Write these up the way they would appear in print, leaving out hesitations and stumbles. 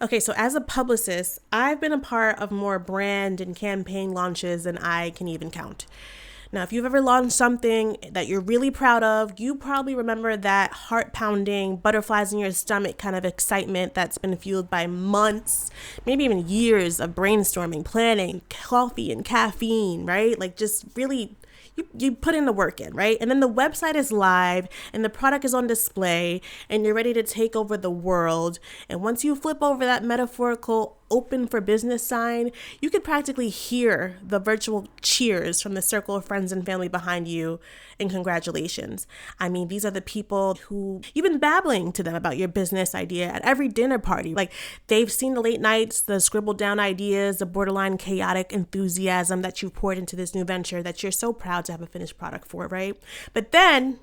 Okay, so as a publicist, I've been a part of more brand and campaign launches than I can even count. Now, if you've ever launched something that you're really proud of, you probably remember that heart-pounding, butterflies in your stomach kind of excitement that's been fueled by months, maybe even years of brainstorming, planning, coffee and caffeine, right? Like just really you put in the work in, right? And then the website is live and the product is on display and you're ready to take over the world. And once you flip over that metaphorical open for business sign, you could practically hear the virtual cheers from the circle of friends and family behind you and congratulations. I mean, these are the people who you've been babbling to them about your business idea at every dinner party. Like they've seen the late nights, the scribbled down ideas, the borderline chaotic enthusiasm that you poured into this new venture that you're so proud to have a finished product for, right? But then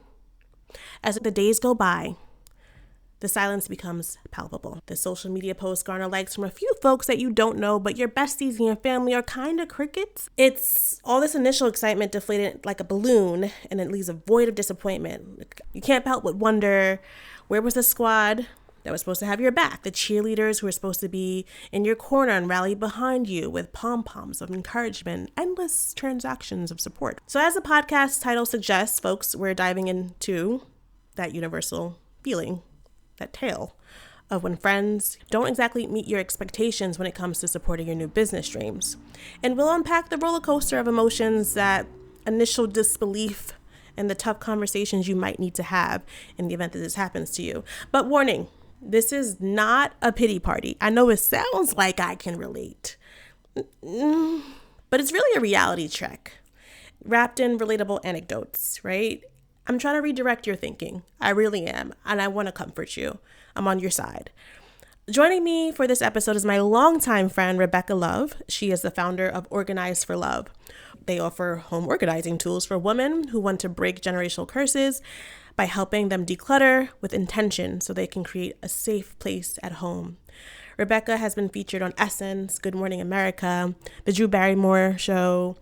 as the days go by, the silence becomes palpable. The social media posts garner likes from a few folks that you don't know, but your besties and your family are kind of crickets. It's all this initial excitement deflated like a balloon, and it leaves a void of disappointment. You can't help but wonder, where was the squad that was supposed to have your back? The cheerleaders who were supposed to be in your corner and rally behind you with pom-poms of encouragement, endless transactions of support. So as the podcast title suggests, folks, we're diving into that universal feeling, that tale of when friends don't exactly meet your expectations when it comes to supporting your new business dreams. And we'll unpack the roller coaster of emotions, that initial disbelief, and the tough conversations you might need to have in the event that this happens to you. But warning, this is not a pity party. I know it sounds like I can relate, but it's really a reality check wrapped in relatable anecdotes, right? I'm trying to redirect your thinking. I really am. And I want to comfort you. I'm on your side. Joining me for this episode is my longtime friend, RebekahLove. She is the founder of Organized for Love. They offer home organizing tools for women who want to break generational curses by helping them declutter with intention so they can create a safe place at home. Rebekah has been featured on Essence, Good Morning America, The Drew Barrymore Show,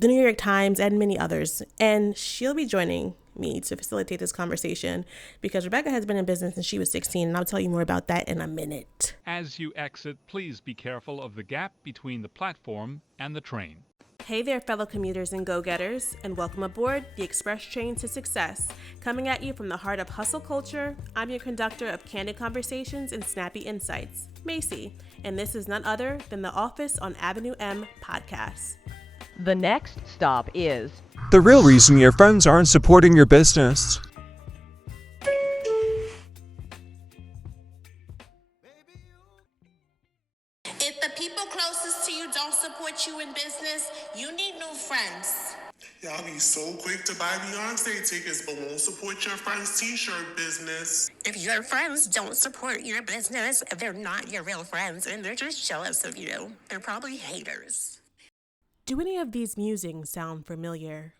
The New York Times, and many others. And she'll be joining me to facilitate this conversation because Rebekah has been in business since she was 16, and I'll tell you more about that in a minute. As you exit, please be careful of the gap between the platform and the train. Hey there, fellow commuters and go-getters, and welcome aboard the Express Train to Success. Coming at you from the heart of hustle culture, I'm your conductor of candid conversations and snappy insights, Macy, and this is none other than the Office on Avenue M podcast. The next stop is the real reason your friends aren't supporting your business. If the people closest to you don't support you in business, you need new friends. Y'all be so quick to buy Beyonce tickets, but won't support your friend's t-shirt business. If your friends don't support your business, they're not your real friends, and they're just jealous of you. They're probably haters. Do any of these musings sound familiar?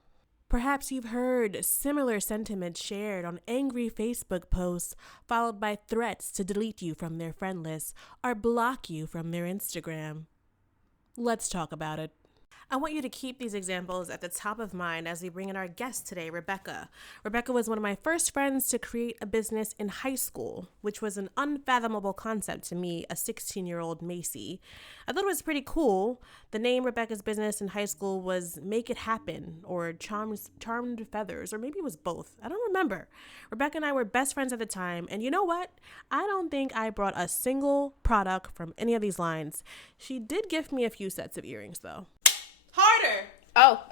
Perhaps you've heard similar sentiments shared on angry Facebook posts, followed by threats to delete you from their friend list or block you from their Instagram. Let's talk about it. I want you to keep these examples at the top of mind as we bring in our guest today, Rebekah. Rebekah was one of my first friends to create a business in high school, which was an unfathomable concept to me, a 16-year-old Macy. I thought it was pretty cool. The name Rebekah's business in high school was Make It Happen or Charmed Feathers, or maybe it was both. I don't remember. Rebekah and I were best friends at the time, and you know what? I don't think I brought a single product from any of these lines. She did gift me a few sets of earrings, though. Harder. Oh.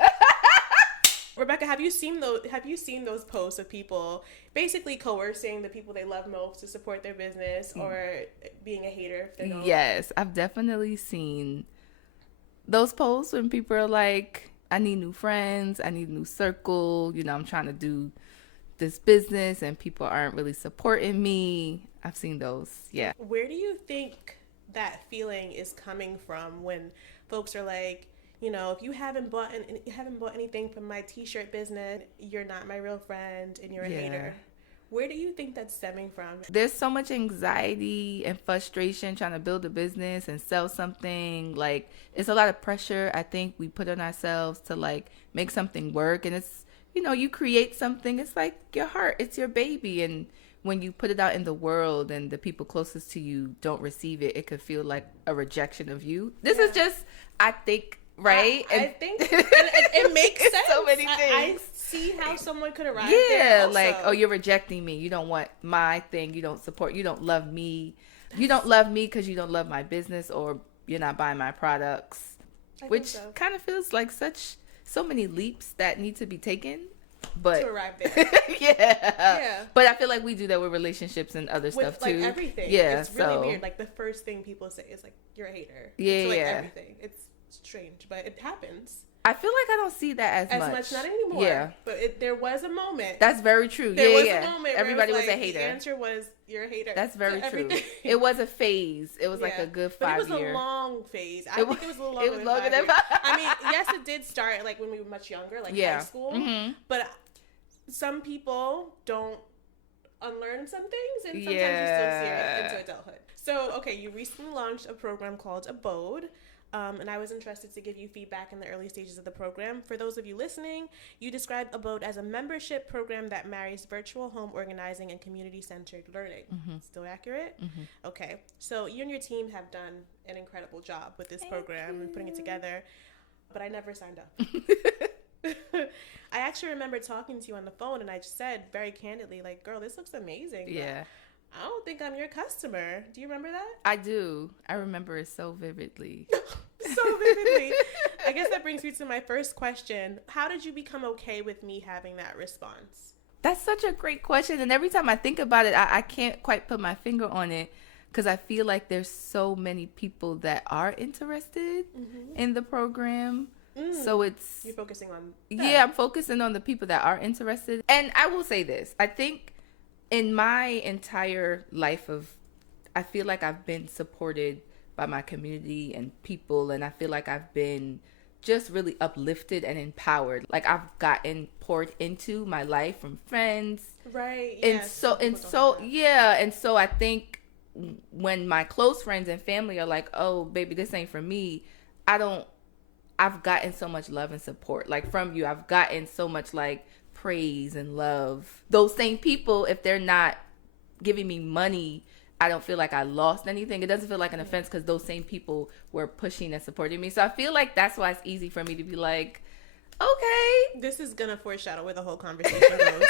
Rebekah, have you seen those posts of people basically coercing the people they love most to support their business or being a hater if they don't? Yes, I've definitely seen those posts when people are like, I need new friends, I need a new circle, I'm trying to do this business and people aren't really supporting me. I've seen those, yeah. Where do you think that feeling is coming from when folks are like, if you haven't bought anything from my t-shirt business, you're not my real friend and you're a hater. Where do you think that's stemming from? There's so much anxiety and frustration trying to build a business and sell something. Like, it's a lot of pressure I think we put on ourselves to make something work. And it's, you create something. It's like your heart. It's your baby. And when you put it out in the world and the people closest to you don't receive it, it could feel like a rejection of you. This is just, I think, right? I think it makes sense. So many things. I see how someone could arrive Yeah, there also. like, oh, you're rejecting me. You don't want my thing. You don't support. You don't love me. You don't love me because you don't love my business, or you're not buying my products. Which kind of feels like so many leaps that need to be taken. But to arrive there. yeah. But I feel like we do that with relationships and other stuff too. Like everything. Yeah. It's really weird. Like the first thing people say is like, you're a hater. Yeah. To like everything. It's strange, but it happens. I feel like I don't see that as much. Not anymore. Yeah. But there was a moment. That's very true. There was a moment where everybody was like, a hater. The answer was, you're a hater. That's very true. It was a phase. It was like a good 5 years. But it was a long phase. I think it was a little longer. It was longer than 5 years. I mean, yes, it did start like when we were much younger, like high school. Mm-hmm. But some people don't unlearn some things, and sometimes you still see it into adulthood. So, okay, you recently launched a program called Abode. And I was interested to give you feedback in the early stages of the program. For those of you listening, you described Abode as a membership program that marries virtual home organizing and community-centered learning. Mm-hmm. Still accurate? Mm-hmm. Okay. So you and your team have done an incredible job with this program and putting it together, but I never signed up. I actually remember talking to you on the phone, and I just said very candidly, like, girl, this looks amazing. Yeah. I don't think I'm your customer. Do you remember that? I do. I remember it so vividly. So vividly. I guess that brings me to my first question. How did you become okay with me having that response? That's such a great question. And every time I think about it, I can't quite put my finger on it, because I feel like there's so many people that are interested in the program. So you're focusing on that. Yeah, I'm focusing on the people that are interested. And I will say this. I think in my entire life I feel like I've been supported by my community and people, and I feel like I've been just really uplifted and empowered. Like I've gotten poured into my life from friends. Right. And so I think when my close friends and family are like, oh, baby, this ain't for me, I've gotten so much love and support. Like from you, I've gotten so much like praise and love. Those same people, if they're not giving me money, I don't feel like I lost anything. It doesn't feel like an offense, because those same people were pushing and supporting me. So I feel like that's why it's easy for me to be like, okay. This is gonna foreshadow where the whole conversation goes.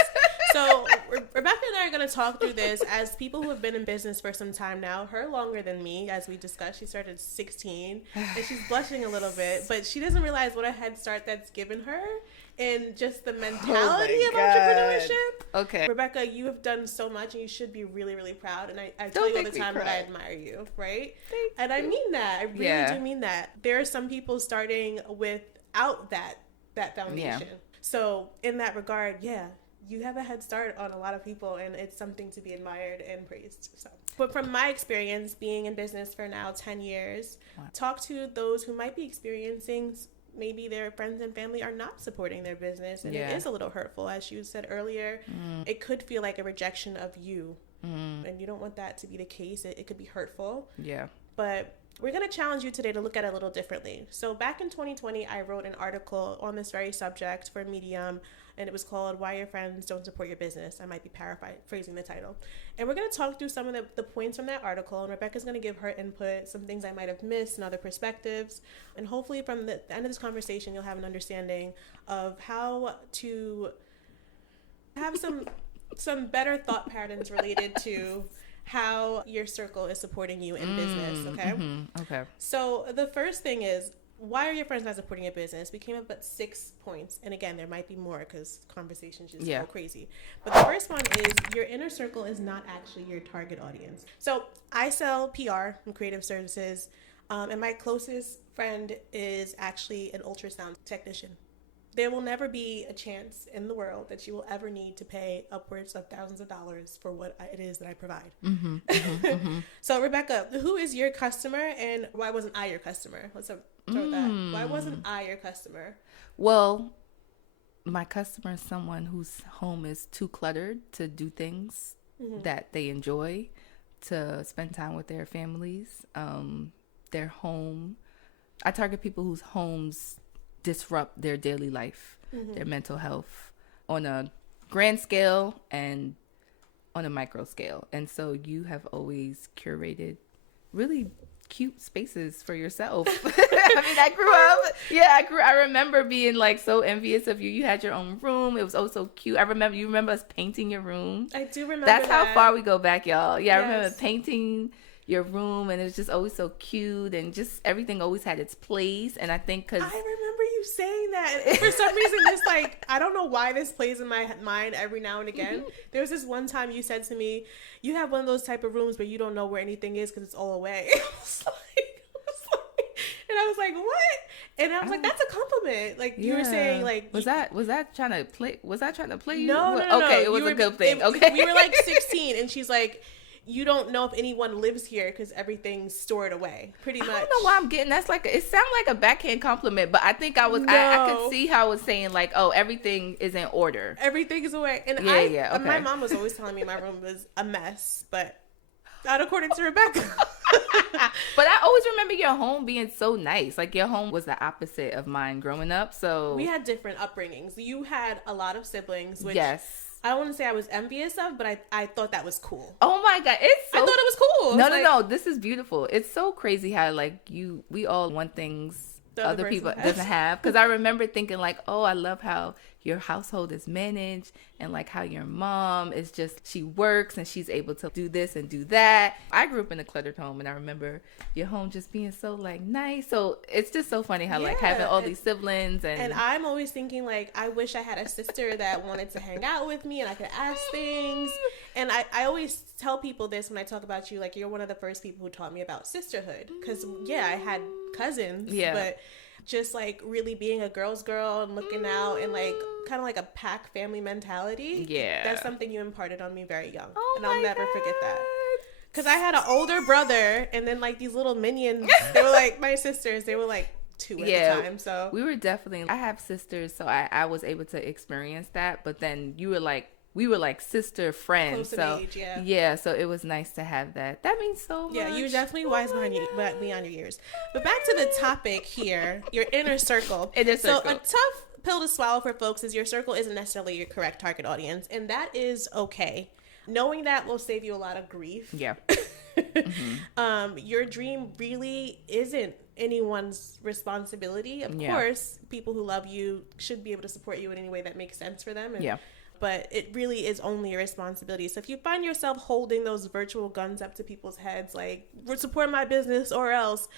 So Rebekah and I are going to talk through this as people who have been in business for some time now. Her longer than me, as we discussed. She started at 16, and she's blushing a little bit, but she doesn't realize what a head start that's given her and just the mentality of entrepreneurship. Okay. Rebekah, you have done so much, and you should be really, really proud. And I tell you all the time that I admire you, right? And I mean that. I really do mean that. There are some people starting without that foundation. Yeah. So in that regard, you have a head start on a lot of people, and it's something to be admired and praised. So, but from my experience being in business for now 10 years, talk to those who might be experiencing maybe their friends and family are not supporting their business, and it is a little hurtful. As you said earlier, it could feel like a rejection of you, and you don't want that to be the case. It could be hurtful. Yeah. But we're going to challenge you today to look at it a little differently. So back in 2020, I wrote an article on this very subject for Medium, and it was called Why Your Friends Don't Support Your Business. I might be paraphrasing the title. And we're going to talk through some of the points from that article, and Rebekah's going to give her input, some things I might have missed and other perspectives. And hopefully from the end of this conversation, you'll have an understanding of how to have some better thought patterns related to how your circle is supporting you in business, okay? Okay. So the first thing is, why are your friends not supporting your business? We came up with 6 points. And again, there might be more because conversations just go crazy. But the first one is your inner circle is not actually your target audience. So I sell PR and creative services, and my closest friend is actually an ultrasound technician. There will never be a chance in the world that you will ever need to pay upwards of thousands of dollars for what it is that I provide. So Rebekah, who is your customer, and why wasn't I your customer? Let's start with that. Why wasn't I your customer? Well, my customer is someone whose home is too cluttered to do things that they enjoy, to spend time with their families, their home. I target people whose homes disrupt their daily life, their mental health on a grand scale, and on a micro scale. And so you have always curated really cute spaces for yourself. I mean, I grew up. Yeah, I remember being like so envious of you. You had your own room. It was oh so cute. You remember us painting your room? I do remember. That's that. how far we go back, y'all. Yeah, Yes. I remember painting your room, and it was just always so cute, and just everything always had its place. And I think because I remember you saying that, and for some reason, this like I don't know why this plays in my mind every now and again. There was this one time you said to me, "You have one of those type of rooms where you don't know where anything is because it's all away." And I was like, what? And I was like, that's a compliment. Like you were saying, like was that trying to play? Was I trying to play you? No. Okay, it was a good thing. Okay, we were like 16, and she's like, you don't know if anyone lives here because everything's stored away. Pretty much. I don't know why I'm getting that's like it sounded like a backhand compliment, but I think I was I could see how I was saying like, oh, everything is in order. Everything is away, and okay. My mom was always telling me my room was a mess, but not according to Rebekah. But I always remember your home being so nice. Like your home was the opposite of mine growing up. So we had different upbringings. You had a lot of siblings, which yes. I don't want to say I was envious of, but I thought that was cool. Oh my God. I thought it was cool. No. This is beautiful. It's so crazy how like we all want things other people doesn't have. Because I remember thinking like, oh, I love how your household is managed and like how your mom is just, she works and she's able to do this and do that. I grew up in a cluttered home and I remember your home just being so like nice. So it's just so funny how like having all these siblings and I'm always thinking like, I wish I had a sister that wanted to hang out with me and I could ask things. And I always tell people this when I talk about you, like you're one of the first people who taught me about sisterhood. Because I had cousins, but just like really being a girl's girl and looking out and like kind of like a pack family mentality. Yeah. That's something you imparted on me very young. And I'll never forget that. Because I had an older brother and then like these little minions, they were like my sisters, they were like 2 at the time. So we were definitely, I have sisters, so I was able to experience that. But then we were like sister friends. Close so in age, so it was nice to have that. That means so much. Yeah, you're definitely wise beyond your years. But back to the topic here, your inner circle. So a tough pill to swallow for folks is your circle isn't necessarily your correct target audience, and that is okay. Knowing that will save you a lot of grief. Yeah. Your dream really isn't anyone's responsibility. Of course, people who love you should be able to support you in any way that makes sense for them. But it really is only your responsibility. So if you find yourself holding those virtual guns up to people's heads, like, support my business or else,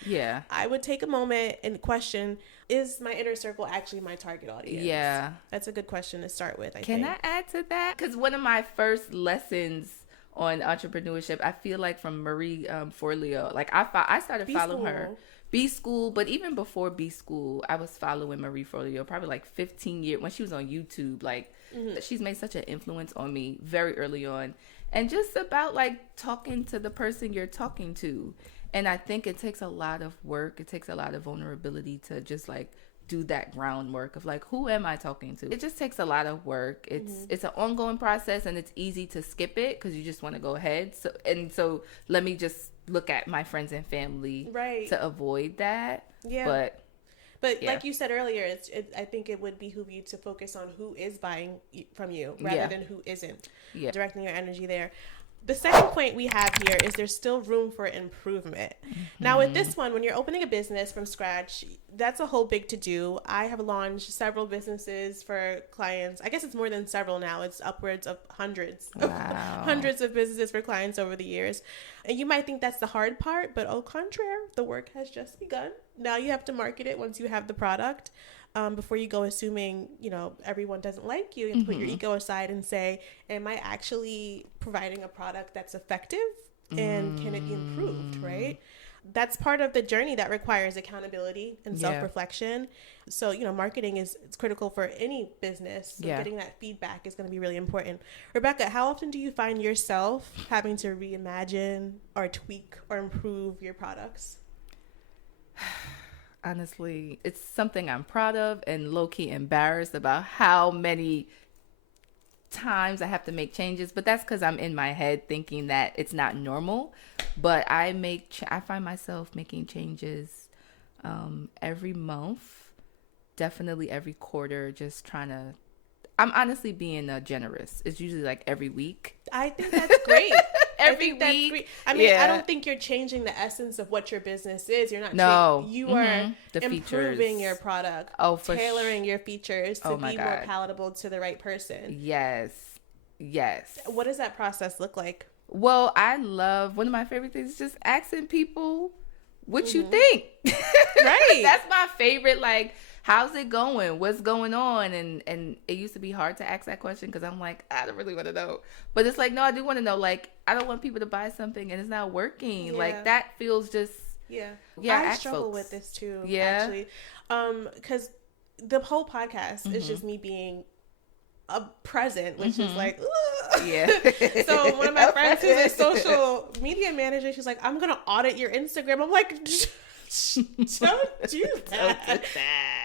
I would take a moment and question, is my inner circle actually my target audience? Yeah. That's a good question to start with, I think. Can I add to that? Because one of my first lessons on entrepreneurship, I feel like from Marie Forleo, like I started following her. B School, but even before B School, I was following Marie Forleo probably like 15 years when she was on YouTube. Like she's made such an influence on me very early on, and just about like talking to the person you're talking to. And I think it takes a lot of work. It takes a lot of vulnerability to just like do that groundwork of like, who am I talking to? It just takes a lot of work. It's an ongoing process, and it's easy to skip it because you just want to go ahead. So let me just look at my friends and family to avoid that. But like you said earlier, I think it would behoove you to focus on who is buying from you rather than who isn't. Directing your energy there. The second point we have here is there's still room for improvement. Now with this one, when you're opening a business from scratch, that's a whole big to do. I have launched several businesses for clients. I guess it's more than several now. It's upwards of hundreds of businesses for clients over the years. And you might think that's the hard part, but au contraire, the work has just begun. Now you have to market it once you have the product. Before you go assuming, everyone doesn't like you, and put your ego aside and say, am I actually providing a product that's effective and can it be improved, right? That's part of the journey that requires accountability and self-reflection. So, marketing it's critical for any business. So getting that feedback is going to be really important. Rebekah, how often do you find yourself having to reimagine or tweak or improve your products? Honestly, it's something I'm proud of and low-key embarrassed about how many times I have to make changes. But that's because I'm in my head thinking that it's not normal. But I find myself making changes every month, definitely every quarter, just trying to... I'm honestly being generous. It's usually like every week. I think that's great. Every week. Great. I mean, I don't think you're changing the essence of what your business is. You're not. No. You are The improving features. your product. Oh, for tailoring your features to be more God. palatable to the right person. Yes. What does that process look like? Well, I love, one of my favorite things is just asking people what you think. Right. That's my favorite. Like, how's it going? What's going on? And it used to be hard to ask that question because I'm like, I don't really want to know. But it's like, no, I do want to know. Like, I don't want people to buy something and it's not working. Yeah. Like, that feels just... Yeah, I struggle with this too, actually. Because the whole podcast is just me being a present, which is like, ugh. Yeah. So one of my friends who's a social media manager, she's like, I'm gonna audit your Instagram. I'm like, don't do that.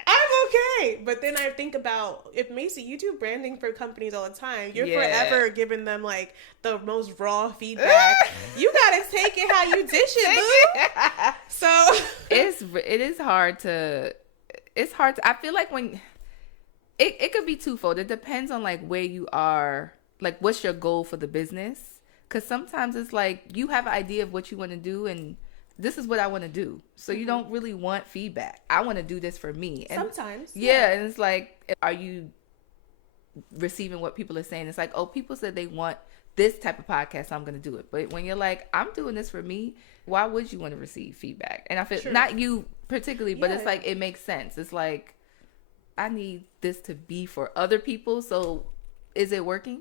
I'm okay. But then I think about, if Macy, you do branding for companies all the time. You're forever giving them like the most raw feedback. You gotta take it how you dish it, boo. So it is hard to. It's hard to. I feel like when it could be twofold. It depends on like where you are. Like, what's your goal for the business? Because sometimes it's like you have an idea of what you want to do and this is what I want to do. So you don't really want feedback. I want to do this for me. And sometimes. Yeah. And it's like, are you receiving what people are saying? It's like, oh, people said they want this type of podcast, so I'm going to do it. But when you're like, I'm doing this for me, why would you want to receive feedback? And I feel, not you particularly, but it's like, it makes sense. It's like, I need this to be for other people. So is it working?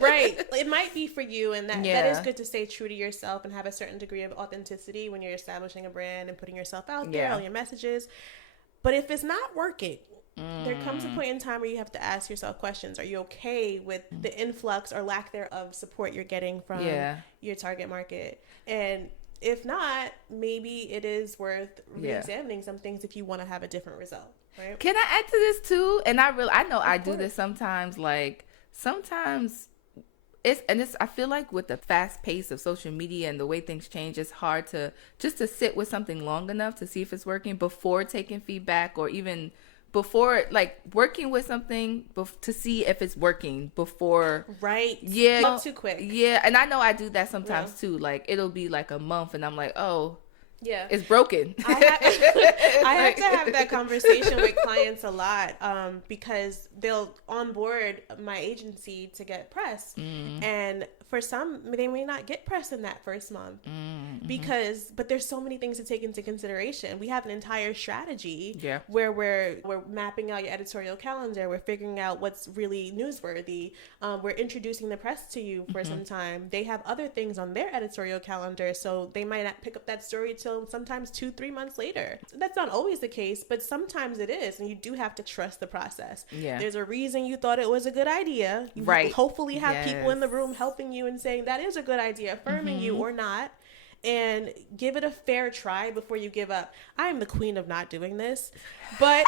Right. It might be for you, and that is good to stay true to yourself and have a certain degree of authenticity when you're establishing a brand and putting yourself out there, all your messages. But if it's not working, there comes a point in time where you have to ask yourself questions. Are you okay with the influx or lack thereof support you're getting from your target market? And if not, maybe it is worth re-examining some things if you want to have a different result. Right? Can I add to this too? And I know I do this sometimes. Like, sometimes I feel like with the fast pace of social media and the way things change, it's hard to sit with something long enough to see if it's working before taking feedback, or even before like working with something to see if it's working before. Right. Yeah. Not too quick. Yeah. And I know I do that sometimes too. Like, it'll be like a month and I'm like, oh, yeah, it's broken. I have to have that conversation with clients a lot because they'll onboard my agency to get press. And for some, they may not get press in that first month but there's so many things to take into consideration. We have an entire strategy where we're mapping out your editorial calendar. We're figuring out what's really newsworthy. We're introducing the press to you for some time. They have other things on their editorial calendar, so they might not pick up that story till sometimes 2-3 months later. That's not always the case, but sometimes it is, and you do have to trust the process. There's a reason you thought it was a good idea. You hopefully have people in the room helping you and saying that is a good idea, affirming you or not, and give it a fair try before you give up. I am the queen of not doing this, but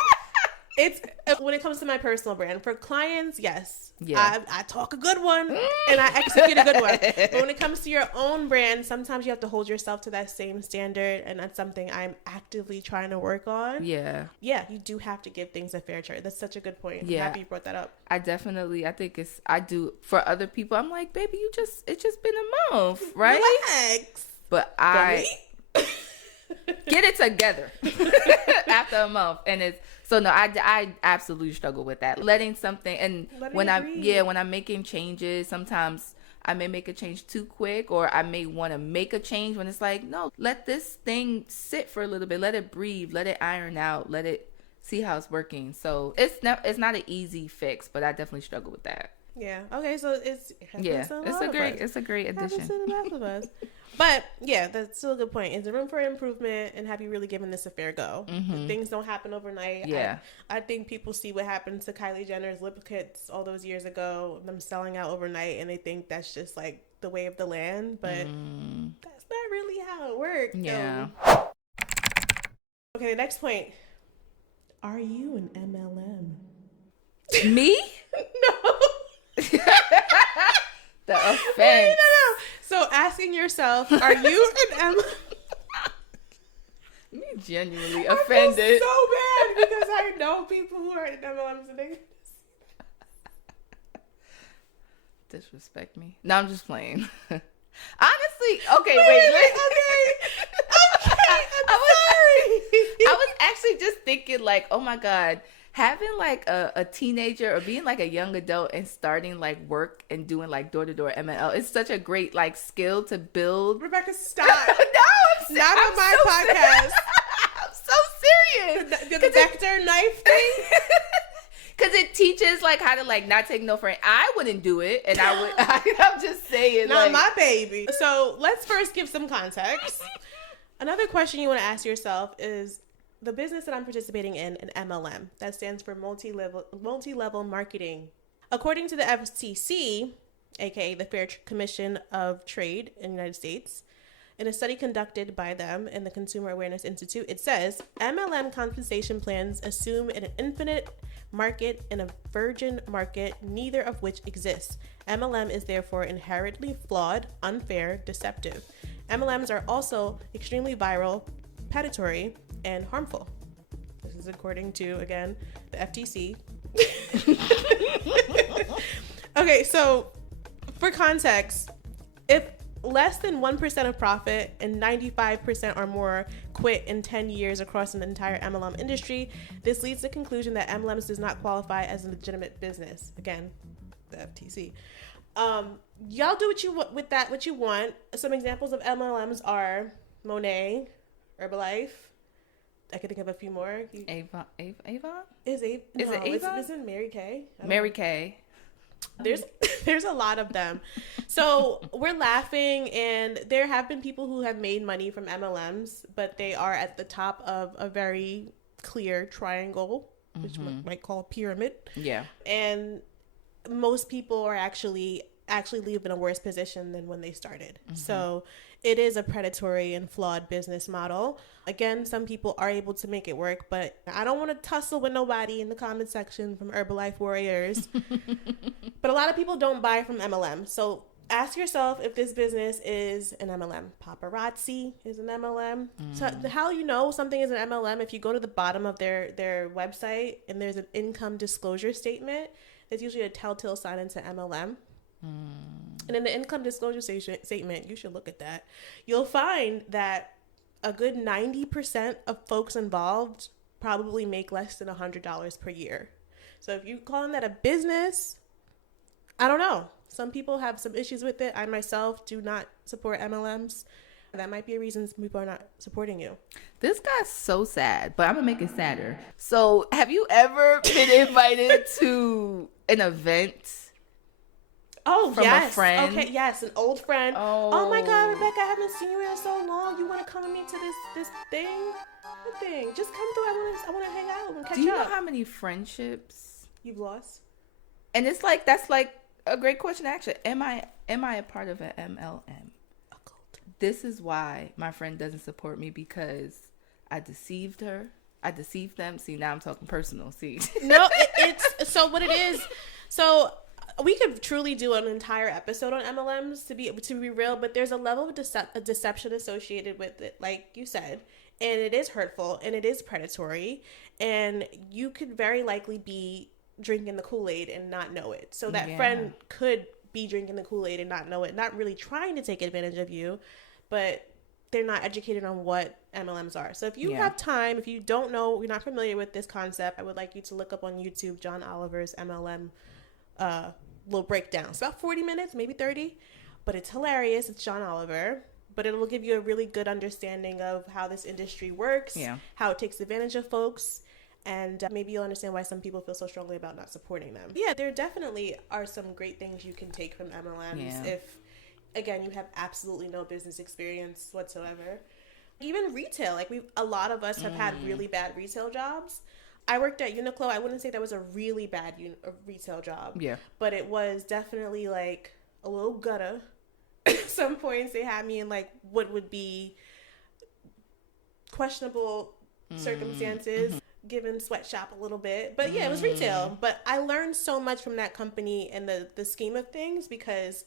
it's when it comes to my personal brand. For clients, yes, I talk a good one and I execute a good one. But when it comes to your own brand, sometimes you have to hold yourself to that same standard, and that's something I'm actively trying to work on. Yeah, you do have to give things a fair try. That's such a good point. I'm happy you brought that up. I think I do for other people. I'm like, baby, it's just been a month, right? Relax. But get it together after a month, and it's. So no, I absolutely struggle with that. Letting something, and when I'm making changes, sometimes I may make a change too quick, or I may want to make a change when it's like, no, let this thing sit for a little bit, let it breathe, let it iron out, let it see how it's working. So it's not an easy fix, but I definitely struggle with that. Yeah. Okay. So it's a great addition. But yeah, that's still a good point. Is there room for improvement, and have you really given this a fair go? Things don't happen overnight. Yeah. I think people see what happened to Kylie Jenner's lip kits all those years ago, them selling out overnight, and they think that's just like the way of the land, but that's not really how it works. Yeah. Okay, the next point. Are you an MLM? Me? No. The offense. No. So asking yourself, are you an MLM? Me genuinely offended. I feel so bad because I know people who are in MLMs and they Disrespect me. No, I'm just playing. Honestly, okay, wait. I was actually just thinking, like, oh my God, having like a teenager or being like a young adult and starting like work and doing like door-to-door MLM, it's such a great like skill to build. Rebekah, stop. No, not on my podcast. I'm so serious. The vector knife thing. Because it teaches like how to like not take no for it. I wouldn't do it, and I'm just saying. Not like, my baby. So let's first give some context. Another question you want to ask yourself is, the business that I'm participating in, an MLM, that stands for multi-level marketing. According to the FTC, aka the Fair Commission of Trade in the United States, in a study conducted by them and the Consumer Awareness Institute, it says MLM compensation plans assume an infinite market and a virgin market, neither of which exists. MLM is therefore inherently flawed, unfair, deceptive. MLMs are also extremely viral, predatory, and harmful. This is according to, again, the FTC. Okay, so for context, if less than 1% of profit and 95% or more quit in 10 years across an entire MLM industry, this leads to the conclusion that MLMs does not qualify as a legitimate business. Again, the FTC. Y'all do what you want. Some examples of MLMs are Monet, Herbalife. I can think of a few more. Avon? Is it Avon? Isn't Mary Kay? Mary Kay. There's a lot of them. So we're laughing, and there have been people who have made money from MLMs, but they are at the top of a very clear triangle, which we might call a pyramid. Yeah. And most people are actually leave in a worse position than when they started. So it is a predatory and flawed business model. Again, some people are able to make it work, but I don't want to tussle with nobody in the comment section from Herbalife warriors. But a lot of people don't buy from MLM. So ask yourself if this business is an MLM. Paparazzi is an MLM. So how you know something is an MLM, if you go to the bottom of their website and there's an income disclosure statement, there's usually a telltale sign into MLM. And in the income disclosure statement, you should look at that. You'll find that a good 90% of folks involved probably make less than $100 per year. So if you calling that a business, I don't know. Some people have some issues with it. I myself do not support MLMs. That might be a reason some people are not supporting you. This guy's so sad, but I'm gonna make it sadder. So have you ever been invited to an event? Oh, from yes. a friend? Okay, yes, an old friend. Oh my God, Rebekah, I haven't seen you in so long. You want to come with me to this thing? What thing? Just come through. I want to hang out and catch up. Do you know how many friendships you've lost? And it's like, that's like a great question actually. Am I a part of an MLM? A cult. This is why my friend doesn't support me, because I deceived her. I deceived them. See, now I'm talking personal. See. No, it's so what it is. So we could truly do an entire episode on MLMs to be real, but there's a level of deception associated with it, like you said, and it is hurtful and it is predatory, and you could very likely be drinking the Kool-Aid and not know it. So that friend could be drinking the Kool-Aid and not know it, not really trying to take advantage of you, but they're not educated on what MLMs are. So if you have time, if you don't know, you're not familiar with this concept, I would like you to look up on YouTube John Oliver's MLM little breakdown. It's about 40 minutes, maybe 30, but it's hilarious. It's John Oliver, but it will give you a really good understanding of how this industry works, how it takes advantage of folks, and maybe you'll understand why some people feel so strongly about not supporting them. Yeah, there definitely are some great things you can take from MLMs if, again, you have absolutely no business experience whatsoever. Even retail, like a lot of us have had really bad retail jobs. I worked at Uniqlo. I wouldn't say that was a really bad retail job. Yeah. But it was definitely like a little gutter. At some points, they had me in like what would be questionable circumstances, given sweatshop a little bit. But yeah, it was retail. But I learned so much from that company and the scheme of things, because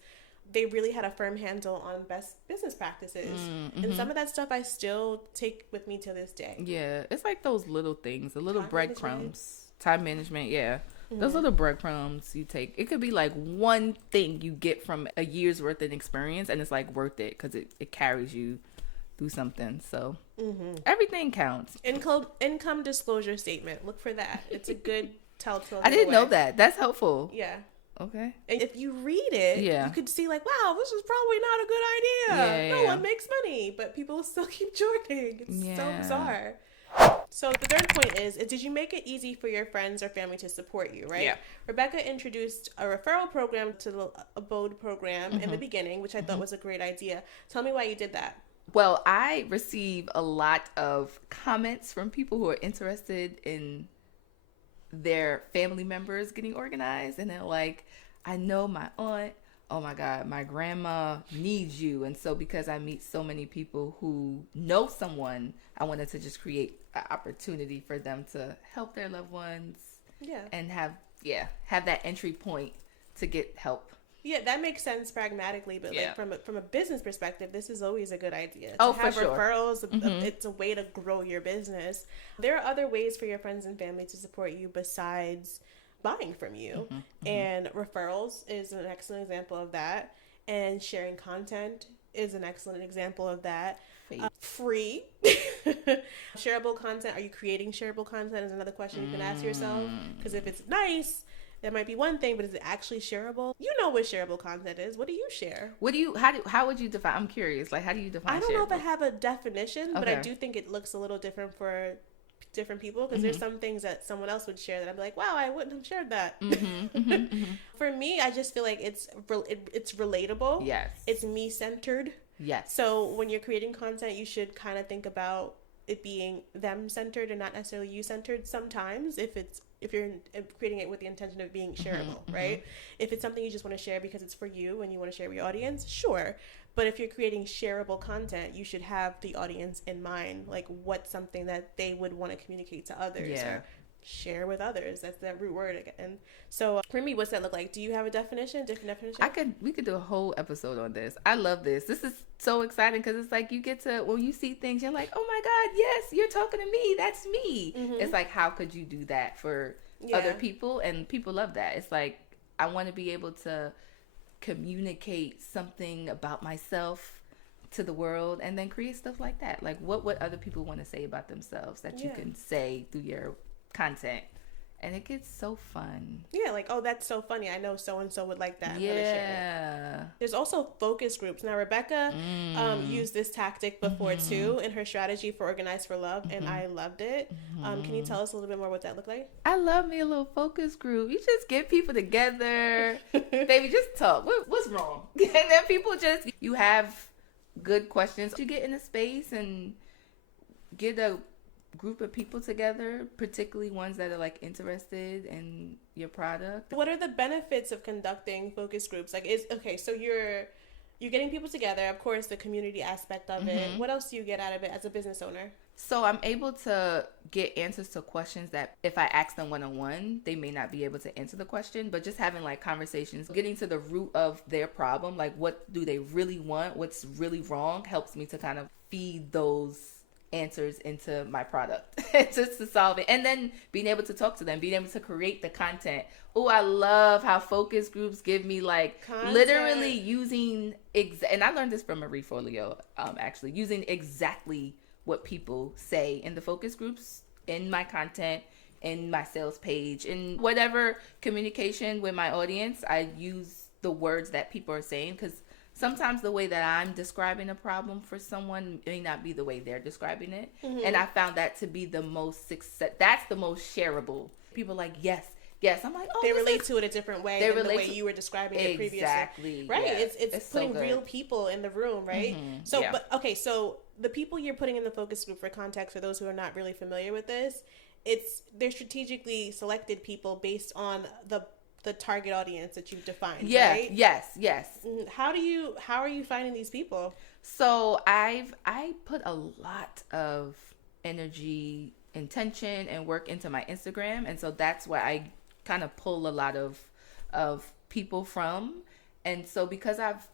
they really had a firm handle on best business practices. And some of that stuff I still take with me to this day. Yeah, it's like those little things, the little breadcrumbs. Time management, yeah. Those little breadcrumbs you take. It could be like one thing you get from a year's worth of experience, and it's like worth it because it carries you through something. So everything counts. Income disclosure statement. Look for that. It's a good telltale. I didn't know that. That's helpful. Yeah. Okay. And if you read it, you could see like, wow, this is probably not a good idea. No one makes money, but people still keep joining. It's so bizarre. So the third point is, did you make it easy for your friends or family to support you, right? Yeah. Rebekah introduced a referral program to the Abode program in the beginning, which I thought was a great idea. Tell me why you did that. Well, I receive a lot of comments from people who are interested in their family members getting organized, and they're like, I know my aunt, oh my God, my grandma needs you. And so because I meet so many people who know someone, I wanted to just create an opportunity for them to help their loved ones and have that entry point to get help. Yeah, that makes sense pragmatically, but like from a business perspective, this is always a good idea. To have for sure. Referrals, it's a way to grow your business. There are other ways for your friends and family to support you besides buying from you. And referrals is an excellent example of that. And sharing content is an excellent example of that. Free. Shareable content. Are you creating shareable content is another question you can ask yourself. Because if it's nice, that might be one thing, but is it actually shareable? You know what shareable content is. What do you share? How would you define? I'm curious. Like, how do you define? I don't know if I have a definition, but I do think it looks a little different for different people, because there's some things that someone else would share that I'm like, wow, I wouldn't have shared that. For me, I just feel like it's relatable. Yes. It's me centered. Yes. So when you're creating content, you should kind of think about it being them centered and not necessarily you centered. Sometimes if you're creating it with the intention of being shareable, right? If it's something you just want to share because it's for you and you want to share with your audience, sure. But if you're creating shareable content, you should have the audience in mind. Like, what's something that they would want to communicate to others or share with others? That's that root word again. So for me, what's that look like? Do you have a definition? Different definition? We could do a whole episode on this. I love this. This is so exciting because it's like you get to, when you see things, you're like, oh my God, yes, you're talking to me. That's me. It's like, how could you do that for other people? And people love that. It's like, I want to be able to communicate something about myself to the world and then create stuff like that. Like, what would other people want to say about themselves that you can say through your content? And it gets so fun. Yeah, like, oh, that's so funny. I know so-and-so would like that. Yeah. There's also focus groups. Now, Rebekah used this tactic before, too, in her strategy for Organize for Love, and I loved it. Can you tell us a little bit more what that looked like? I love me a little focus group. You just get people together. Baby, just talk. What's wrong? And then people just, you have good questions. You get in a space and get a group of people together, particularly ones that are like interested in your product. What are the benefits of conducting focus groups? Like, so you're getting people together, of course, the community aspect of it. What else do you get out of it as a business owner? So I'm able to get answers to questions that if I ask them one-on-one, they may not be able to answer the question, but just having like conversations, getting to the root of their problem, like what do they really want, what's really wrong, helps me to kind of feed those answers into my product just to solve it, and then being able to talk to them, being able to create the content. Oh, I love how focus groups give me like content. Literally using and I learned this from Marie Forleo, actually using exactly what people say in the focus groups, in my content, in my sales page, in whatever communication with my audience. I use the words that people are saying, because sometimes the way that I'm describing a problem for someone may not be the way they're describing it. And I found that to be the most success. That's the most shareable. People are like, yes. I'm like, oh, they relate to it a different way than the way you were describing it previously. Exactly. Right. Yeah. It's putting so real people in the room, right? So, so the people you're putting in the focus group, for context, for those who are not really familiar with this, they're strategically selected people based on the target audience that you've defined, right? Yes. How are you finding these people? So I put a lot of energy, intention, and work into my Instagram, and so that's where I kind of pull a lot of people from. And so because I've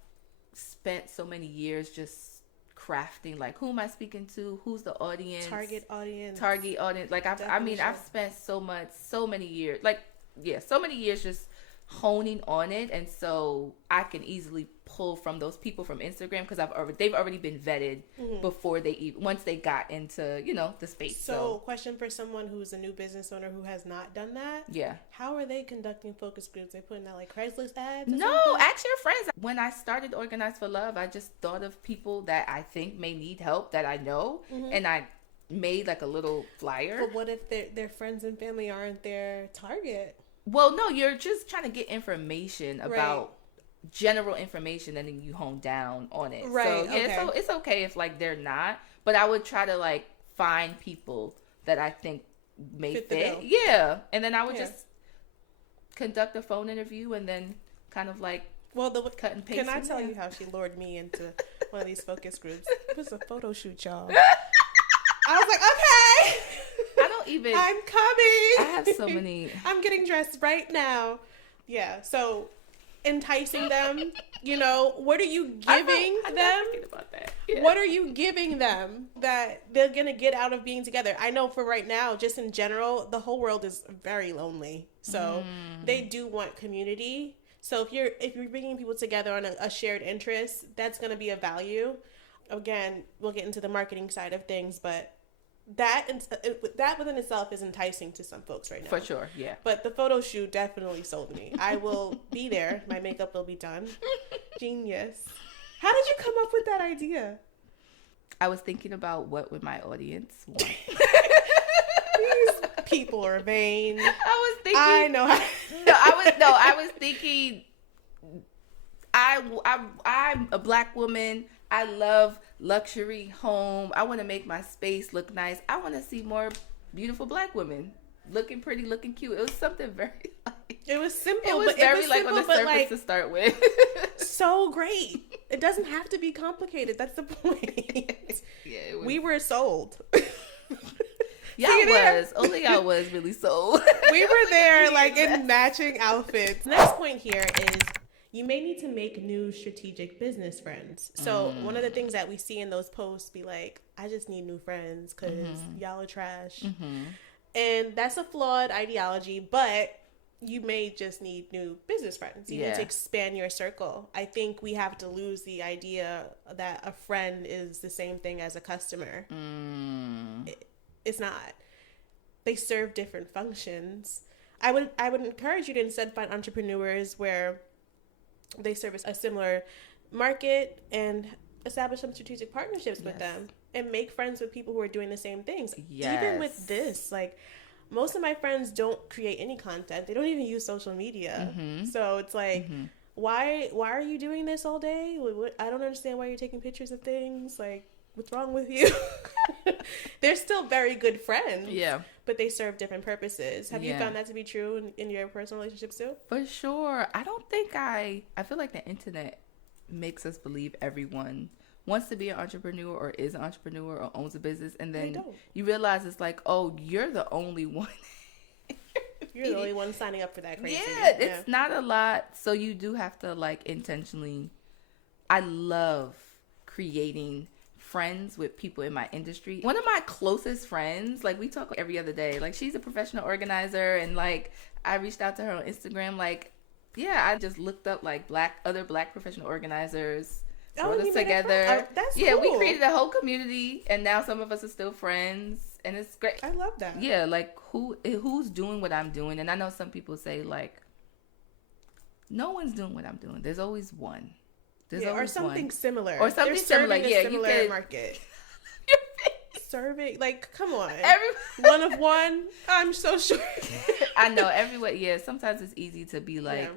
spent so many years just crafting, like, who am I speaking to? Who's the audience? Target audience. Like, I've spent so many years just honing on it, and so I can easily pull from those people from Instagram because they've already been vetted before once they got into the space. So question for someone who's a new business owner who has not done that. Yeah. How are they conducting focus groups? They putting out like Craigslist ads? No, ask your friends. When I started Organized for Love, I just thought of people that I think may need help that I know, and I made like a little flyer. But what if their friends and family aren't their target? Well, no, you're just trying to get information about general information, and then you hone down on it. Right. So, yeah, so it's okay if like they're not, but I would try to like find people that I think may fit. Yeah. And then I would just conduct a phone interview and then kind of like cut and paste. Can I tell you how she lured me into one of these focus groups? It was a photo shoot, y'all. I was like, okay. I'm coming. I have so many. I'm getting dressed right now. Yeah. So enticing them, what are you giving them? About that. Yeah. What are you giving them that they're going to get out of being together? I know for right now, just in general, the whole world is very lonely. So they do want community. So if you're bringing people together on a shared interest, that's going to be a value. Again, we'll get into the marketing side of things, but that within itself is enticing to some folks right now. For sure, yeah. But the photo shoot definitely sold me. I will be there. My makeup will be done. Genius. How did you come up with that idea? I was thinking about what would my audience want. These people are vain. I know how. I was thinking. I'm a Black woman. I love luxury home. I want to make my space look nice. I want to see more beautiful Black women looking pretty, looking cute. It was something very it was simple. It was very on the surface to start with. So great. It doesn't have to be complicated. That's the point. Yeah, we were sold. Y'all was really sold. We were there like in matching outfits. Next point here is you may need to make new strategic business friends. So one of the things that we see in those posts be like, I just need new friends because y'all are trash. And that's a flawed ideology, but you may just need new business friends. You need to expand your circle. I think we have to lose the idea that a friend is the same thing as a customer. It's not. They serve different functions. I would encourage you to instead find entrepreneurs where they service a similar market and establish some strategic partnerships with them and make friends with people who are doing the same things. Even with this, like most of my friends don't create any content. They don't even use social media. So it's like, why are you doing this all day? I don't understand why you're taking pictures of things. Like, what's wrong with you? They're still very good friends. Yeah. But they serve different purposes. Have you found that to be true in your personal relationships too? For sure. I don't think I feel like the internet makes us believe everyone wants to be an entrepreneur or is an entrepreneur or owns a business. And then you realize it's like, oh, you're the only one. You're the only one signing up for that crazy. Yeah, it's not a lot. So you do have to like intentionally. I love creating friends with people in my industry. One of my closest friends, like we talk every other day, like she's a professional organizer, and like I reached out to her on Instagram, like I just looked up like other black professional organizers, brought us together. That's cool. We created a whole community, and now some of us are still friends, and it's great. I love that. Yeah, like who's doing what I'm doing, and I know some people say like no one's doing what I'm doing. There's always one. Or something similar. Or something similar. Yeah, similar you can market. Serving, like, come on. One of one. I'm so sure. I know everyone. Yeah, sometimes it's easy to be like,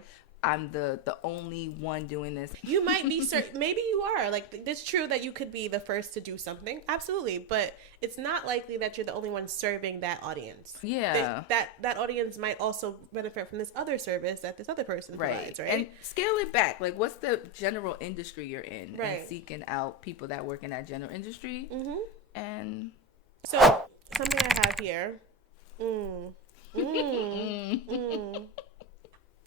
I'm the only one doing this. You might be maybe you are. Like, it's true that you could be the first to do something. Absolutely. But it's not likely that you're the only one serving that audience. Yeah. That audience might also benefit from this other service that this other person provides, right? And scale it back. Like, what's the general industry you're in? Right. And seeking out people that work in that general industry. And so, something I have here.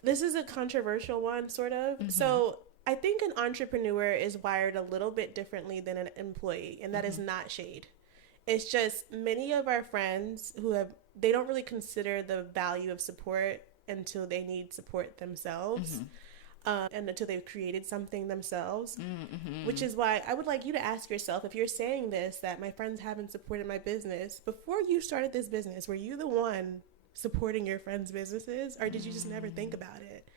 This is a controversial one, sort of. So I think an entrepreneur is wired a little bit differently than an employee, and that is not shade. It's just many of our friends they don't really consider the value of support until they need support themselves. And until they've created something themselves, which is why I would like you to ask yourself, if you're saying this, that my friends haven't supported my business, before you started this business, were you the one supporting your friends' businesses, or did you just never think about it?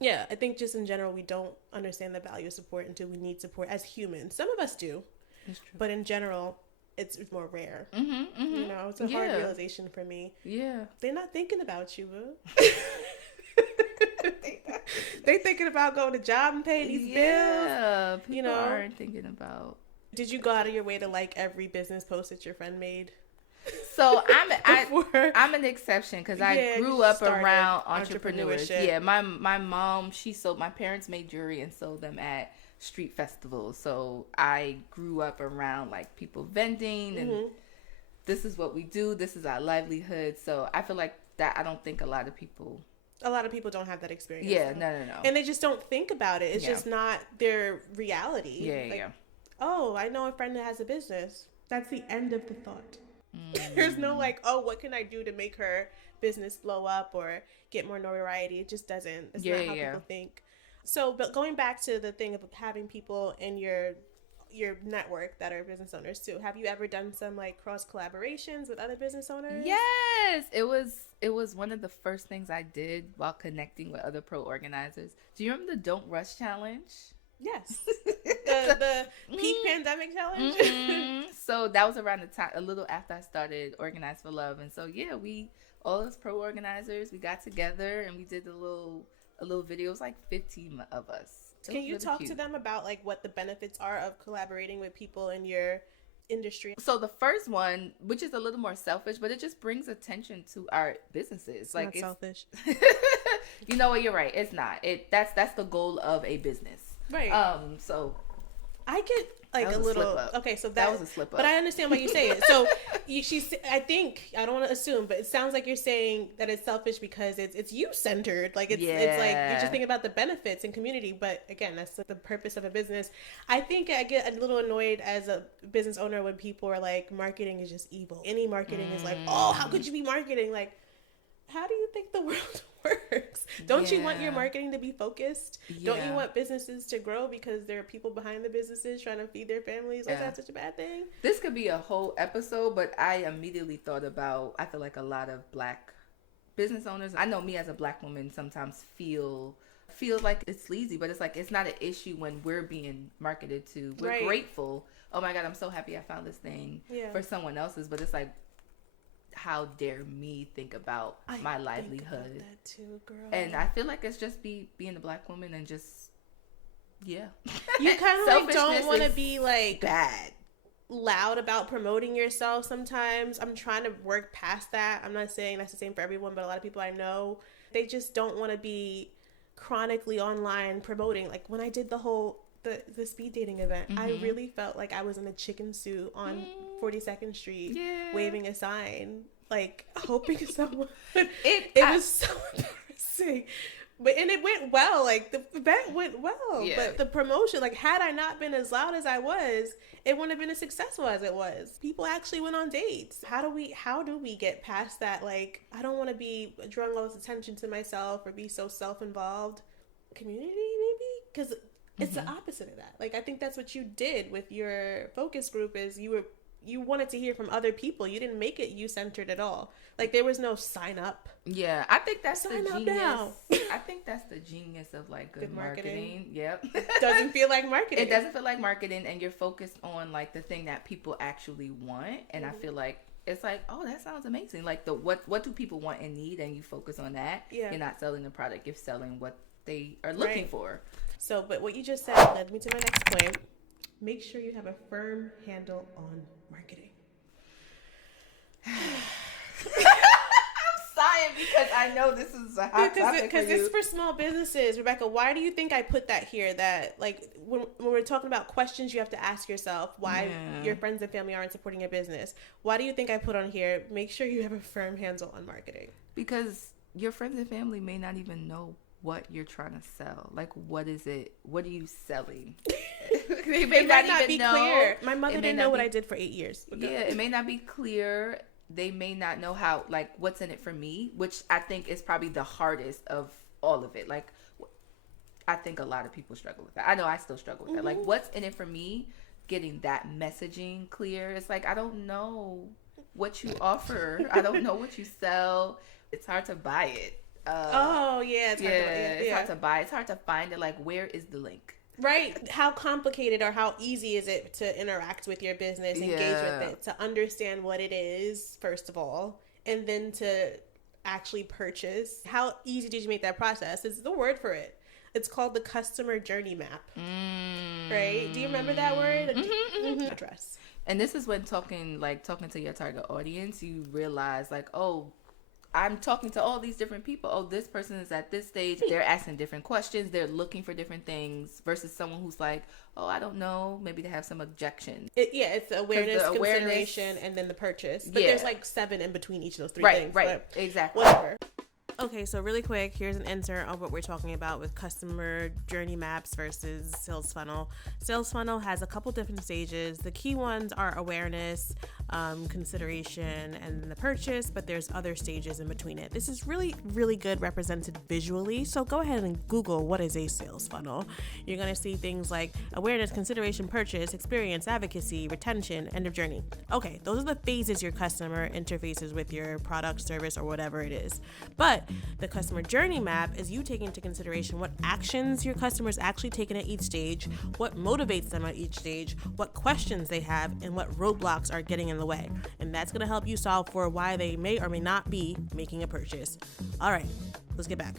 Yeah, I think just in general, we don't understand the value of support until we need support as humans. Some of us do, but in general, it's more rare. You know, it's a hard realization for me. Yeah. They're not thinking about you, boo. They thinking about going to job and paying these bills. Yeah, people aren't thinking about. Did you go out of your way to like every business post that your friend made? So I'm an exception because I grew up around entrepreneurs. Yeah, my mom, my parents made jewelry and sold them at street festivals. So I grew up around like people vending and this is what we do. This is our livelihood. So I feel like that I don't think a lot of people don't have that experience. Yeah, no. And they just don't think about it. It's just not their reality. Yeah. Oh, I know a friend that has a business. That's the end of the thought. There's no like, oh, what can I do to make her business blow up or get more notoriety? It just doesn't. It's not how people think. So, but going back to the thing of having people in your network that are business owners too. Have you ever done some like cross collaborations with other business owners? Yes, it was one of the first things I did while connecting with other pro organizers. Do you remember the Don't Rush Challenge? Yes. the peak pandemic challenge. So that was around the time, a little after I started Organize for Love. And so, yeah, all us pro organizers, we got together and we did a little video. It was like 15 of us. Can you talk to them about like what the benefits are of collaborating with people in your industry? So the first one, which is a little more selfish, but it just brings attention to our businesses. Like it's selfish. You know what? You're right. It's not. That's the goal of a business. Right. So I get like a little. Okay, so that was a slip up. But I understand why you say it. So I think I don't want to assume, but it sounds like you're saying that it's selfish because it's you centered. Like it's like you're just thinking about the benefits and community. But again, that's the purpose of a business. I think I get a little annoyed as a business owner when people are like, marketing is just evil. Any marketing is like, oh, how could you be marketing? Like, how do you think the world works? Don't you want your marketing to be focused? Don't you want businesses to grow because there are people behind the businesses trying to feed their families? Is that such a bad thing? This could be a whole episode, but I immediately thought about, I feel like a lot of Black business owners, I know me as a Black woman sometimes feel like it's sleazy, but it's like, it's not an issue when we're being marketed to. We're grateful. Oh my God, I'm so happy I found this thing for someone else's, but it's like, how dare me think about my livelihood? Think about that too, girl. And I feel like it's just being a Black woman and just you kind of like don't want to be like bad loud about promoting yourself. Sometimes I'm trying to work past that. I'm not saying that's the same for everyone, but a lot of people I know, they just don't want to be chronically online promoting. Like when I did the whole the speed dating event, I really felt like I was in a chicken suit on 42nd Street waving a sign, like hoping someone it was so embarrassing, and it went well. Like the event went well, but the promotion, like had I not been as loud as I was, it wouldn't have been as successful as it was. People actually went on dates. How do we get past that? Like, I don't want to be drawing all this attention to myself or be so self-involved. Community, maybe? Because it's the opposite of that. Like, I think that's what you did with your focus group, is you wanted to hear from other people. You didn't make it you-centered at all. Like, there was no sign up. Yeah, I think that's the genius. I think that's the genius of, like, good marketing. Yep. Doesn't feel like marketing. It doesn't feel like marketing, and you're focused on, like, the thing that people actually want. And I feel like it's like, oh, that sounds amazing. Like, what do people want and need, and you focus on that. Yeah. You're not selling the product. You're selling what they are looking for. So, but what you just said led me to my next point. Make sure you have a firm handle on marketing. I'm sighing because I know this is a hot topic because it's for small businesses. Rebekah, why do you think I put that here? That, like, when we're talking about questions you have to ask yourself, why your friends and family aren't supporting your business. Why do you think I put on here, make sure you have a firm handle on marketing? Because your friends and family may not even know what you're trying to sell. Like, what is it? What are you selling? They may not be clear. My mother didn't know what I did for 8 years. Yeah, it may not be clear. They may not know how, like, what's in it for me, which I think is probably the hardest of all of it. Like, I think a lot of people struggle with that. I know I still struggle with that. Like, what's in it for me? Getting that messaging clear. It's like, I don't know what you offer. I don't know what you sell. It's hard to buy it. It's hard it's hard to buy. It's hard to find it. Like, where is the link? Right. How complicated or how easy is it to interact with your business, engage with it, to understand what it is, first of all, and then to actually purchase? How easy did you make that process? Is the word for it. It's called the customer journey map. Right? Do you remember that word? Address. And this is when talking to your target audience, you realize, like, oh, I'm talking to all these different people. Oh, this person is at this stage. They're asking different questions. They're looking for different things versus someone who's like, oh, I don't know. Maybe they have some objections. It's awareness, consideration, and then the purchase. But there's like 7 in between each of those 3 things. Right, exactly. Whatever. Okay, so really quick, here's an insert of what we're talking about with customer journey maps versus sales funnel. Sales funnel has a couple different stages. The key ones are awareness, consideration, and the purchase, but there's other stages in between it. This is really, really good represented visually, so go ahead and Google what is a sales funnel. You're going to see things like awareness, consideration, purchase, experience, advocacy, retention, end of journey. Okay, those are the phases your customer interfaces with your product, service, or whatever it is. But the customer journey map is you taking into consideration what actions your customers actually taken at each stage, what motivates them at each stage, what questions they have, and what roadblocks are getting in the way. And that's going to help you solve for why they may or may not be making a purchase. All right, let's get back.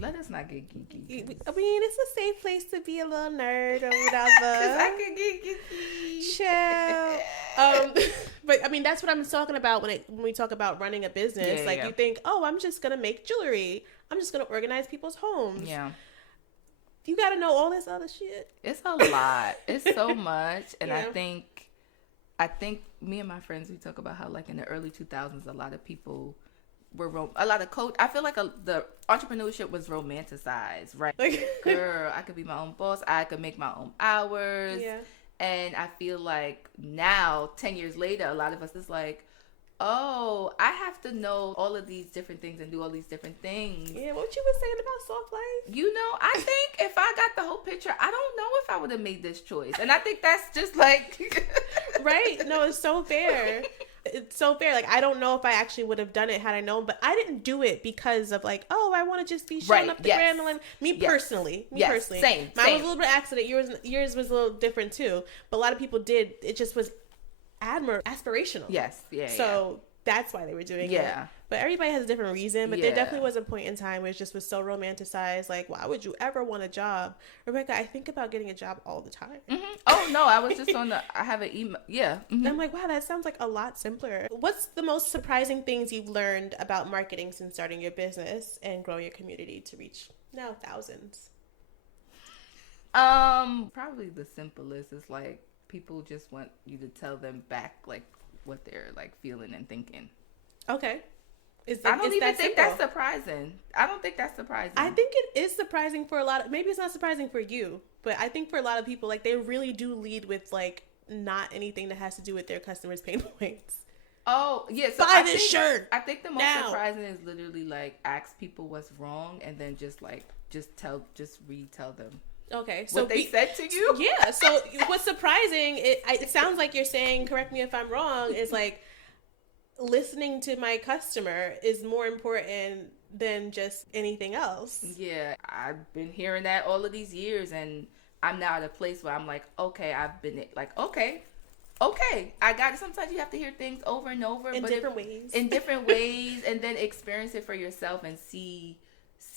Let us not get geeky. I mean, it's a safe place to be a little nerd or whatever. Because I could get geeky. Chill. But I mean, that's what I'm talking about when we talk about running a business. You think, oh, I'm just going to make jewelry. I'm just going to organize people's homes. Yeah. You got to know all this other shit. It's a lot. It's so much. And I think me and my friends, we talk about how, like, in the early 2000s, a lot of people I feel like the entrepreneurship was romanticized, right? Like, girl, I could be my own boss. I could make my own hours. Yeah. And I feel like now, 10 years later, a lot of us is like, oh, I have to know all of these different things and do all these different things. Yeah, what you were saying about soft life? You know, I think if I got the whole picture, I don't know if I would have made this choice. And I think that's just like... Right? No, it's so fair. It's so fair. Like, I don't know if I actually would have done it had I known, but I didn't do it because of like, oh, I want to just be showing up the brand. Me personally. Same. Mine was a little bit of accident. Yours was a little different too. But a lot of people did. It just was aspirational. Yes. Yeah. So that's why they were doing it. Yeah. But everybody has a different reason. But there definitely was a point in time where it just was so romanticized. Like, why would you ever want a job? Rebekah, I think about getting a job all the time. Mm-hmm. Oh, no. I was just I have an email. Yeah. Mm-hmm. I'm like, wow, that sounds like a lot simpler. What's the most surprising things you've learned about marketing since starting your business and growing your community to reach now thousands? Probably the simplest is like people just want you to tell them back like what they're like feeling and thinking. Okay. I don't even think that's surprising. I don't think that's surprising. I think it is surprising for a lot of, maybe it's not surprising for you, but I think for a lot of people, like, they really do lead with like not anything that has to do with their customers' pain points. Oh, yeah. So buy this shirt. I think the most surprising is literally like ask people what's wrong and then just retell them. Okay, so what they said to you. Yeah. So what's surprising? It sounds like you're saying, correct me if I'm wrong, is like listening to my customer is more important than just anything else. Yeah, I've been hearing that all of these years, and I'm now at a place where I'm like, okay, okay, I got it. Sometimes you have to hear things over and over in different ways, and then experience it for yourself and see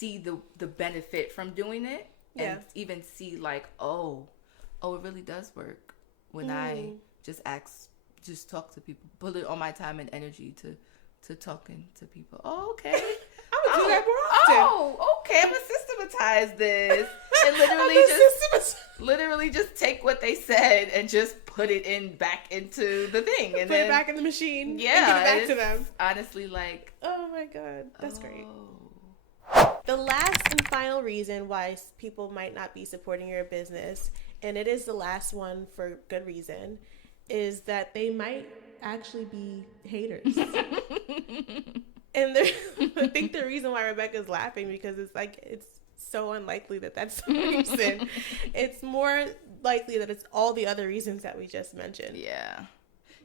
the benefit from doing it. And even see like, oh, it really does work when I just talk to people, put it on my time and energy to talking to people. Oh, okay. I would do that more often. Oh, okay. I'm gonna systematize this and literally just take what they said and just put it back into the thing and put it back in the machine. Yeah, and give it back to them. Honestly, like, oh my god, that's great. The last and final reason why people might not be supporting your business, and it is the last one for good reason, is that they might actually be haters. And I think the reason why Rebekah's laughing, because it's so unlikely that that's the reason. It's more likely that it's all the other reasons that we just mentioned. Yeah.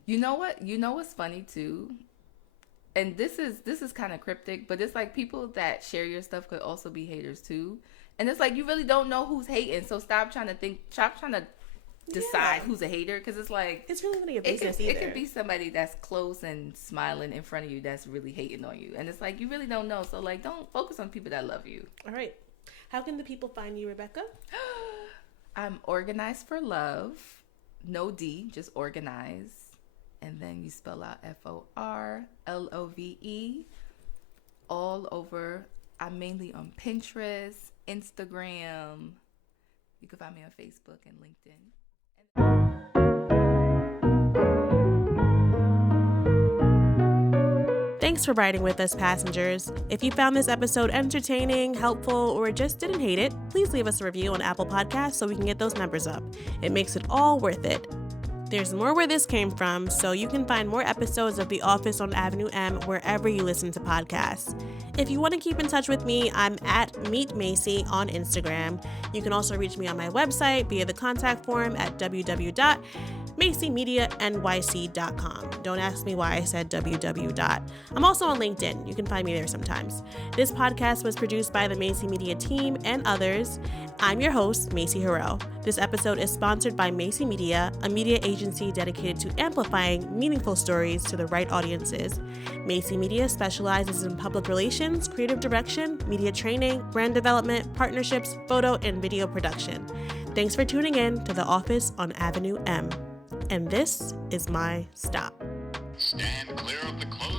You know what? You know what's funny too? And this is kind of cryptic, but it's like people that share your stuff could also be haters too. And it's like you really don't know who's hating, so stop trying to decide who's a hater, because it's like it's really not your business either. It could be somebody that's close and smiling in front of you that's really hating on you, and it's like you really don't know. So like, don't focus on people that love you. All right, how can the people find you, Rebekah? I'm Organized for Love, no D, just organize. And then you spell out FORLOVE all over. I'm mainly on Pinterest, Instagram. You can find me on Facebook and LinkedIn. Thanks for riding with us, passengers. If you found this episode entertaining, helpful, or just didn't hate it, please leave us a review on Apple Podcasts so we can get those numbers up. It makes it all worth it. There's more where this came from, so you can find more episodes of The Office on Avenue M wherever you listen to podcasts. If you want to keep in touch with me, I'm at Meet Macy on Instagram. You can also reach me on my website via the contact form at www.macymedianyc.com. Don't ask me why I said www. I'm also on LinkedIn. You can find me there sometimes. This podcast was produced by the Macy Media team and others. I'm your host, MacyHarrell. This episode is sponsored by Macy Media, a media agency dedicated to amplifying meaningful stories to the right audiences. Macy Media specializes in public relations, creative direction, media training, brand development, partnerships, photo, and video production. Thanks for tuning in to The Office on Avenue M. And this is my stop. Stand clear of the closed